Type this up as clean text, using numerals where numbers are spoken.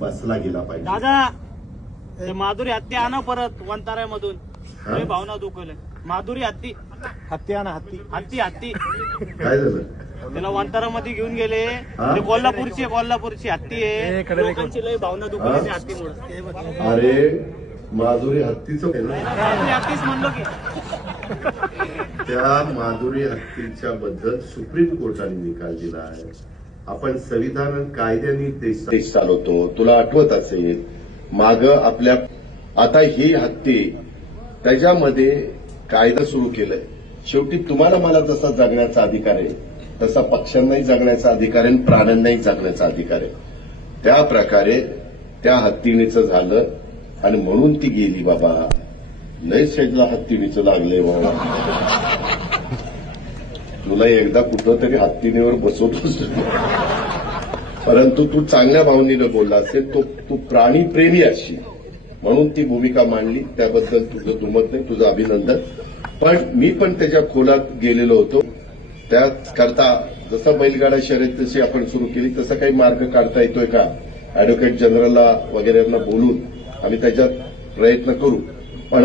बसला गेला पाहिजे. दादा ते माधुरी हत्ती आणा परत वंताऱ्यामधून. लय भावना दुखवले. माधुरी हत्ती आणा हत्ती. हत्ती काय झालं? त्याला वंतारामध्ये घेऊन गेले. ते कोल्हापूरची हत्ती आहे. लोकांची लय भावना दुखवली त्या हत्तीमुळे. अरे माधुरी हत्तीचं हत्तीच म्हणलो की त्या माधुरी हत्तीच्या बद्दल सुप्रीम कोर्टाने निकाल दिला आहे. आपण संविधान कायद्याने देश चालवतो. तुला आठवत असेल माग आपल्या आता ही हत्ती त्याच्यामध्ये कायदा सुरू केलाय. शेवटी तुम्हाला मला जसा जगण्याचा अधिकार आहे तसा पक्ष्यांनाही जगण्याचा अधिकार आहे आणि प्राण्यांनाही जगण्याचा अधिकार आहे. त्या प्रकारे त्या हत्तीणीचं झालं आणि म्हणून ती गेली. बाबा लय शेजला हत्तीणीचं लागलंय बाबा. तुला एकदा कुठं तरी हत्तीणीवर बसवतोस परंतु तू चांगल्या भावनेनं बोलला असेल. तू प्राणीप्रेमी असशील म्हणून ती भूमिका मांडली. त्याबद्दल तुझं दुमत नाही, तुझं अभिनंदन. पण मी पण त्याच्या खोलात गेलेलो होतो. त्याकरता जसं बैलगाडा शर्यत जशी आपण सुरू केली तसा काही मार्ग काढता येतोय का अॅडव्होकेट जनरलला वगैरेंना बोलून आम्ही त्याच्यात प्रयत्न करू. पण